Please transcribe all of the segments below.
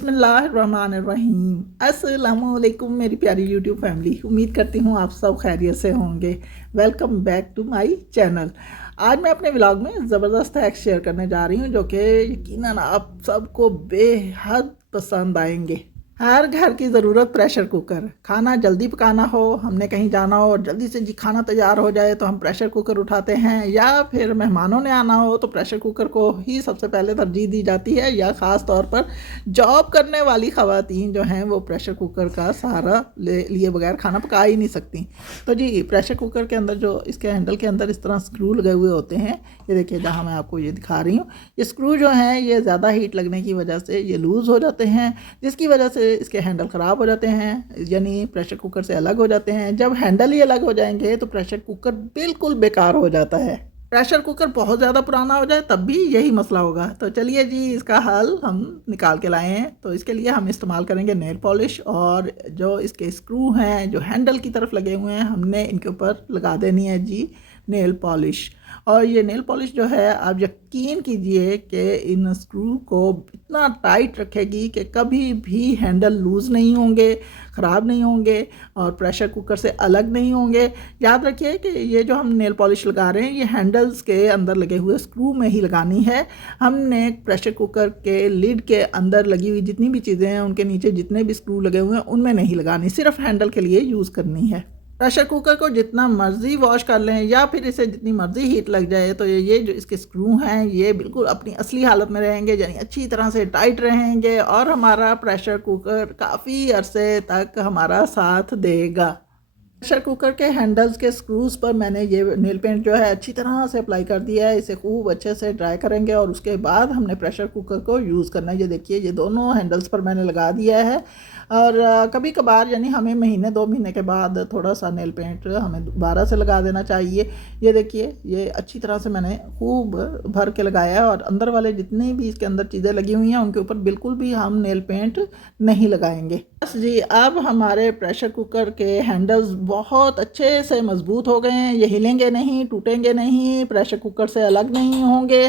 बिस्मिल्लाहिर्रहमानिर्रहीम। अस्सलामुअलैकुम मेरी प्यारी यूट्यूब फैमिली, उम्मीद करती हूँ आप सब खैरियत से होंगे। Welcome back to my channel. आज मैं अपने व्लॉग में ज़बरदस्त हैक शेयर करने जा रही हूँ जो कि यकीनन आप सबको बेहद पसंद आएंगे। हर घर की ज़रूरत प्रेशर कुकर। खाना जल्दी पकाना हो, हमने कहीं जाना हो और जल्दी से जी खाना तैयार हो जाए तो हम प्रेशर कुकर उठाते हैं, या फिर मेहमानों ने आना हो तो प्रेशर कुकर को ही सबसे पहले तरजीह दी जाती है, या ख़ास तौर पर जॉब करने वाली ख़वातीन जो हैं वो प्रेशर कुकर का सहारा लिए बगैर खाना पका ही नहीं सकती। तो जी प्रेशर कुकर के अंदर जो इसके हैंडल के अंदर इस तरह स्क्रू लगे हुए होते हैं, ये देखिए जहाँ मैं आपको ये दिखा रही हूँ, ये स्क्रू जो हैं ये ज़्यादा हीट लगने की वजह से ये लूज़ हो जाते हैं, जिसकी वजह से इसके हैंडल ख़राब हो जाते हैं, यानी प्रेशर कुकर से अलग हो जाते हैं। जब हैंडल ही अलग हो जाएंगे तो प्रेशर कुकर बिल्कुल बेकार हो जाता है। प्रेशर कुकर बहुत ज़्यादा पुराना हो जाए तब भी यही मसला होगा। तो चलिए जी इसका हल हम निकाल के लाए हैं। तो इसके लिए हम इस्तेमाल करेंगे नेल पॉलिश, और जो इसके स्क्रू हैं जो हैंडल की तरफ लगे हुए हैं हमने इनके ऊपर लगा देनी है जी नेल पॉलिश। और ये नेल पॉलिश जो है आप यकीन कीजिए कि इन स्क्रू को इतना टाइट रखेगी कि कभी भी हैंडल लूज़ नहीं होंगे, ख़राब नहीं होंगे और प्रेशर कुकर से अलग नहीं होंगे। याद रखिए कि ये जो हम नेल पॉलिश लगा रहे हैं ये हैंडल्स के अंदर लगे हुए स्क्रू में ही लगानी है। हमने प्रेशर कुकर के लिड के अंदर लगी हुई जितनी भी चीज़ें हैं उनके नीचे जितने भी स्क्रू लगे हुए हैं उनमें नहीं लगानी, सिर्फ हैंडल के लिए यूज़ करनी है। प्रेशर कुकर को जितना मर्ज़ी वॉश कर लें या फिर इसे जितनी मर्ज़ी हीट लग जाए तो ये जो इसके स्क्रू हैं ये बिल्कुल अपनी असली हालत में रहेंगे, यानी अच्छी तरह से टाइट रहेंगे और हमारा प्रेशर कुकर काफ़ी अरसे तक हमारा साथ देगा। प्रेशर कुकर के हैंडल्स के स्क्रूज़ पर मैंने ये नेल पेंट जो है अच्छी तरह से अप्लाई कर दिया है। इसे खूब अच्छे से ड्राई करेंगे और उसके बाद हमने प्रेशर कुकर को यूज़ करना है। ये देखिए ये दोनों हैंडल्स पर मैंने लगा दिया है। और कभी कभार यानी हमें महीने 2 महीने के बाद थोड़ा सा नेल पेंट हमें दोबारा से लगा देना चाहिए। ये देखिए ये अच्छी तरह से मैंने खूब भर के लगाया है और अंदर वाले जितनी भी इसके अंदर चीज़ें लगी हुई हैं उनके ऊपर बिल्कुल भी हम नेल पेंट नहीं लगाएंगे। बस जी अब हमारे प्रेशर कुकर के हैंडल्स बहुत अच्छे से मजबूत हो गए हैं, ये हिलेंगे नहीं, टूटेंगे नहीं, प्रेशर कुकर से अलग नहीं होंगे।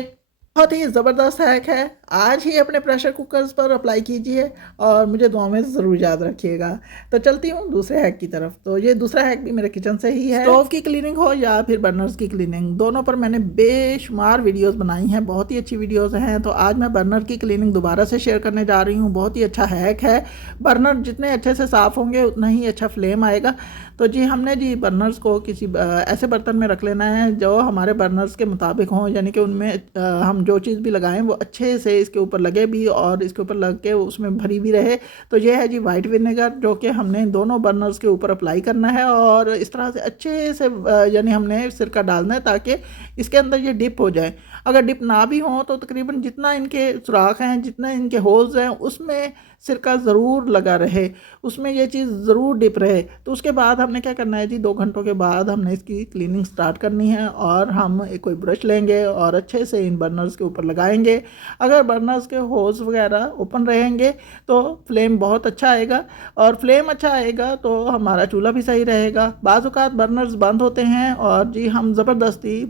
बहुत ही ज़बरदस्त हैक है, आज ही अपने प्रेशर कुकर्स पर अप्लाई कीजिए और मुझे दुआ में ज़रूर याद रखिएगा। तो चलती हूँ दूसरे हैक की तरफ। तो ये दूसरा हैक भी मेरे किचन से ही है। स्टोव की क्लीनिंग हो या फिर बर्नर्स की क्लीनिंग, दोनों पर मैंने बेशुमार वीडियोस बनाई हैं, बहुत ही अच्छी वीडियोस हैं। तो आज मैं बर्नर की क्लीनिंग दोबारा से शेयर करने जा रही हूँ। बहुत ही अच्छा हैक है, बर्नर जितने अच्छे से साफ़ होंगे उतना ही अच्छा फ्लेम आएगा। तो जी हमने जी बर्नर्स को किसी ऐसे बर्तन में रख लेना है जो हमारे बर्नर्स के मुताबिक हों, यानी कि उनमें हम जो चीज़ भी लगाएं वो अच्छे से इसके ऊपर लगे भी और इसके ऊपर लग के उसमें भरी भी रहे। तो ये है जी वाइट विनेगर जो कि हमने दोनों बर्नर्स के ऊपर अप्लाई करना है और इस तरह से अच्छे से यानी हमने सिरका डालना है ताकि इसके अंदर ये डिप हो जाए। अगर डिप ना भी हो तो तकरीबन जितना इनके सुराख हैं, जितना इनके होल्स हैं उसमें सिरका ज़रूर लगा रहे, उसमें ये चीज़ ज़रूर डिप रहे। तो उसके बाद हमने क्या करना है जी 2 घंटों के बाद हमने इसकी क्लीनिंग स्टार्ट करनी है और हम एक कोई ब्रश लेंगे और अच्छे से इन बर्नर्स के ऊपर लगाएंगे। अगर बर्नर्स के होल्स वगैरह ओपन रहेंगे तो फ्लेम बहुत अच्छा आएगा, और फ्लेम अच्छा आएगा तो हमारा चूल्हा भी सही रहेगा। बाज़ औक़ात बर्नर्स बंद होते हैं और जी हम ज़बरदस्ती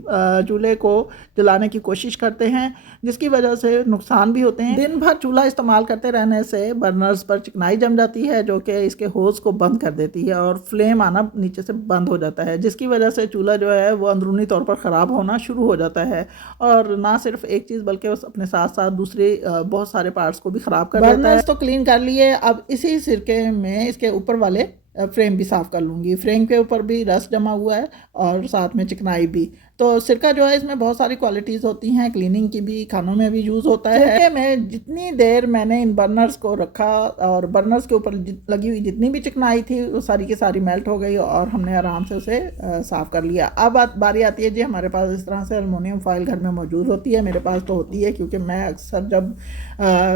चूल्हे को जलाने की कोशिश करते हैं जिसकी वजह से नुकसान भी होते हैं। दिन भर चूल्हा इस्तेमाल करते रहने से बर्नर्स पर चिकनाई जम जाती है जो कि इसके होल्स को बंद कर देती है और फ्लेम आना नीचे से बंद हो जाता है, जिसकी वजह से चूल्हा जो है वो अंदरूनी तौर पर ख़राब होना शुरू हो जाता है। और ना सिर्फ एक चीज़ बल्कि अपने साथ साथ दूसरे बहुत सारे पार्ट्स को भी ख़राब कर देता है। बर्नर्स तो क्लीन कर लिए, अब इसी सिरके में इसके ऊपर वाले फ्रेम भी साफ़ कर लूँगी। फ्रेम के ऊपर भी रस जमा हुआ है और साथ में चिकनाई भी। तो सिरका जो है इसमें बहुत सारी क्वालिटीज़ होती हैं, क्लीनिंग की भी, खानों में भी यूज़ होता है। सिरके में जितनी देर मैंने इन बर्नर्स को रखा और बर्नर्स के ऊपर लगी हुई जितनी भी चिकनाई थी वो सारी की सारी मेल्ट हो गई और हमने आराम से उसे साफ़ कर लिया। अब बारी आती है जी हमारे पास इस तरह से एलुमिनियम फॉइल घर में मौजूद होती है, मेरे पास तो होती है क्योंकि मैं अक्सर जब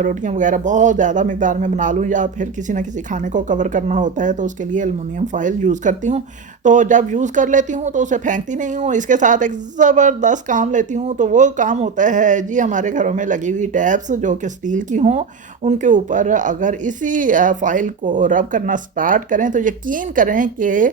रोटियाँ वगैरह बहुत ज़्यादा मिकदार में बना लूँ या फिर किसी न किसी खाने को कवर करना होता है तो उसके लिए एलुमिनियम फॉइल यूज़ करती हूँ। तो जब यूज़ कर लेती हूँ तो उसे फेंकती नहीं हूँ, इसके साथ एक ज़बरदस्त काम लेती हूँ। तो वो काम होता है जी हमारे घरों में लगी हुई टैप्स जो कि स्टील की हों उनके ऊपर अगर इसी फाइल को रब करना स्टार्ट करें तो यकीन करें कि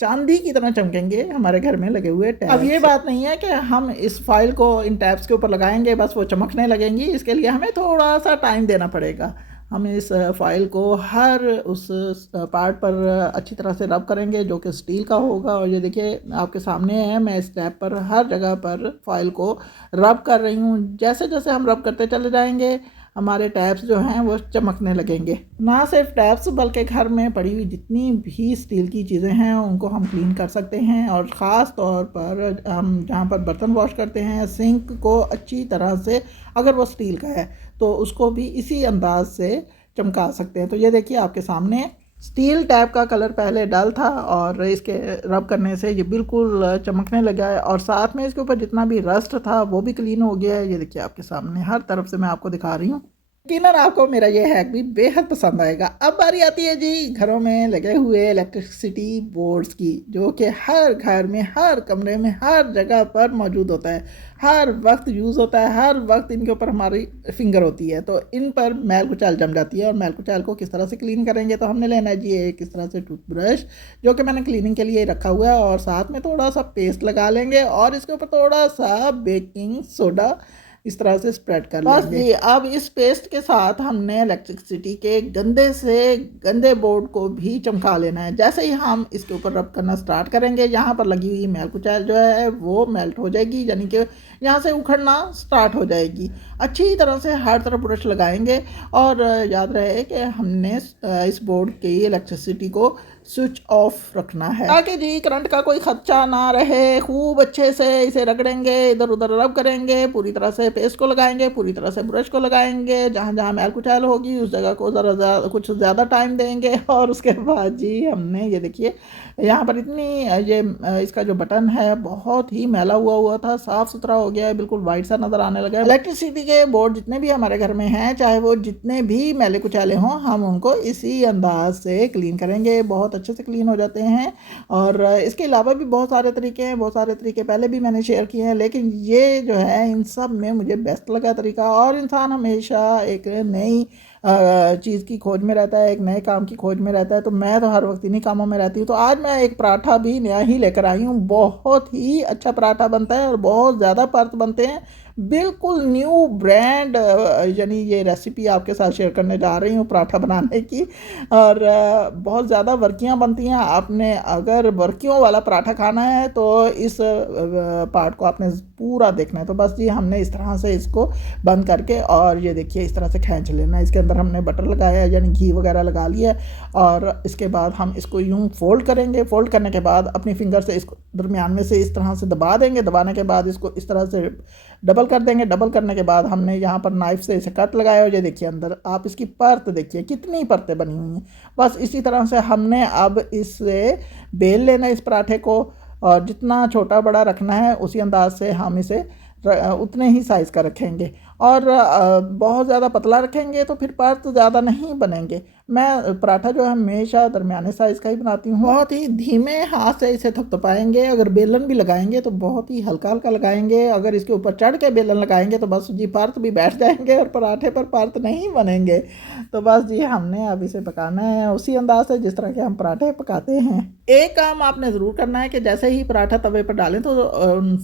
चांदी की तरह चमकेंगे हमारे घर में लगे हुए टैप्स। अब ये बात नहीं है कि हम इस फाइल को इन टैप्स के ऊपर लगाएंगे बस वो चमकने लगेंगी, इसके लिए हमें थोड़ा सा टाइम देना पड़ेगा। हम इस फॉइल को हर उस पार्ट पर अच्छी तरह से रब करेंगे जो कि स्टील का होगा। और ये देखिए आपके सामने है, मैं इस टैप पर हर जगह पर फॉइल को रब कर रही हूँ। जैसे जैसे हम रब करते चले जाएंगे हमारे टैप्स जो हैं वो चमकने लगेंगे। ना सिर्फ टैप्स बल्कि घर में पड़ी हुई जितनी भी स्टील की चीज़ें हैं उनको हम क्लीन कर सकते हैं। और ख़ास तौर पर हम जहाँ पर बर्तन वॉश करते हैं, सिंक को अच्छी तरह से, अगर वो स्टील का है तो उसको भी इसी अंदाज से चमका सकते हैं। तो ये देखिए आपके सामने स्टील टैप का कलर पहले डल था और इसके रब करने से ये बिल्कुल चमकने लगा है। और साथ में इसके ऊपर जितना भी रस्ट था वो भी क्लीन हो गया है। ये देखिए आपके सामने हर तरफ से मैं आपको दिखा रही हूँ। यकीनन आपको मेरा ये हैक भी बेहद पसंद आएगा। अब बारी आती है जी घरों में लगे हुए इलेक्ट्रिसिटी बोर्ड्स की, जो कि हर घर में, हर कमरे में, हर जगह पर मौजूद होता है, हर वक्त यूज़ होता है, हर वक्त इनके ऊपर हमारी फिंगर होती है तो इन पर मैल कुचाल जम जाती है। और मैल कुचाल को किस तरह से क्लीन करेंगे, तो हमने लेना है जी एक इस तरह से टूथब्रश जो कि मैंने क्लीनिंग के लिए रखा हुआ है, और साथ में थोड़ा सा पेस्ट लगा लेंगे और इसके ऊपर थोड़ा सा बेकिंग सोडा इस तरह से स्प्रेड कर लेंगे। बस जी अब इस पेस्ट के साथ हमने इलेक्ट्रिसिटी के गंदे से गंदे बोर्ड को भी चमका लेना है। जैसे ही हम इसके ऊपर रब करना स्टार्ट करेंगे यहाँ पर लगी हुई मैल कुचैल जो है वो मेल्ट हो जाएगी, यानी कि यहाँ से उखड़ना स्टार्ट हो जाएगी। अच्छी तरह से हर तरफ ब्रश लगाएंगे और याद रहे कि हमने इस बोर्ड की इलेक्ट्रिसिटी को स्विच ऑफ रखना है ताकि जी करंट का कोई खदशा ना रहे। खूब अच्छे से इसे रगड़ेंगे, इधर उधर रब करेंगे, पूरी तरह से पेस्ट को लगाएंगे, पूरी तरह से ब्रश को लगाएंगे। जहाँ जहाँ मैल कुचैल होगी उस जगह को ज़रा कुछ ज़्यादा टाइम देंगे। और उसके बाद जी हमने ये देखिए यहाँ पर इतनी ये इसका जो बटन है बहुत ही मैला हुआ था, साफ़ सुथरा हो गया है, बिल्कुल वाइट सा नज़र आने लगा है। इलेक्ट्रिसिटी के बोर्ड जितने भी हमारे घर में हैं, चाहे वो जितने भी मैले कुचैले हों, हम उनको इसी अंदाज से क्लीन करेंगे, बहुत अच्छे से क्लीन हो जाते हैं। और इसके अलावा भी बहुत सारे तरीके हैं, बहुत सारे तरीके पहले भी मैंने शेयर किए हैं, लेकिन ये जो है इन सब में मुझे बेस्ट लगा तरीका। और इंसान हमेशा एक नई चीज़ की खोज में रहता है, एक नए काम की खोज में रहता है, तो मैं तो हर वक्त इन्हीं कामों में रहती हूँ। तो आज मैं एक पराठा भी नया ही लेकर आई हूँ। बहुत ही अच्छा पराठा बनता है और बहुत ज़्यादा परत बनते हैं, बिल्कुल न्यू ब्रांड, यानी ये रेसिपी आपके साथ शेयर करने जा रही हूँ पराठा बनाने की। और बहुत ज़्यादा वर्कियाँ बनती हैं। आपने अगर वर्कियों वाला पराठा खाना है तो इस पार्ट को आपने पूरा देखना है। तो बस जी हमने इस तरह से इसको बंद करके और ये देखिए इस तरह से खींच लेना है। इसके अंदर हमने बटर लगाया है, यानी घी वगैरह लगा लिया है। और इसके बाद हम इसको यूँ फोल्ड करेंगे। फोल्ड करने के बाद अपनी फिंगर से इसको दरमियान में से इस तरह से दबा देंगे। दबाने के बाद इसको इस तरह से डबल कर देंगे। डबल करने के बाद हमने यहाँ पर नाइफ से इसे कट लगाया हो। ये देखिए अंदर आप इसकी परत देखिए कितनी परतें बनी हुई हैं। बस इसी तरह से हमने अब इससे बेल लेना इस पराठे को, और जितना छोटा बड़ा रखना है उसी अंदाज से हम इसे उतने ही साइज़ का रखेंगे। और बहुत ज़्यादा पतला रखेंगे तो फिर परत ज़्यादा नहीं बनेंगे। मैं पराठा जो है हमेशा दरमियाने साइज़ का ही बनाती हूँ। बहुत ही धीमे हाथ से इसे थपथपाएंगे। अगर बेलन भी लगाएंगे तो बहुत ही हल्का हल्का लगाएंगे। अगर इसके ऊपर चढ़ के बेलन लगाएंगे तो बस जी परत भी बैठ जाएंगे और पराठे पर परत नहीं बनेंगे। तो बस जी हमने अब इसे पकाना है उसी अंदाज से जिस तरह के हम पराठे पकाते हैं। एक काम आपने ज़रूर करना है कि जैसे ही पराठा तवे पर डालें तो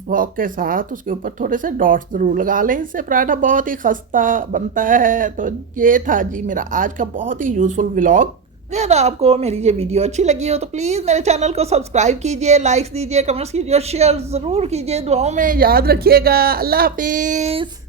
फॉक के साथ उसके ऊपर थोड़े से डॉट्स ज़रूर लगा लें, इससे पराठा बहुत ही खस्ता बनता है। तो ये था जी मेरा आज का बहुत ही यूज़फुल व्लॉग। अगर आपको मेरी ये वीडियो अच्छी लगी हो तो प्लीज़ मेरे चैनल को सब्सक्राइब कीजिए, लाइक्स दीजिए, कमेंट्स कीजिए, शेयर ज़रूर कीजिए। दुआओं में याद रखिएगा। अल्लाह हाफिज़।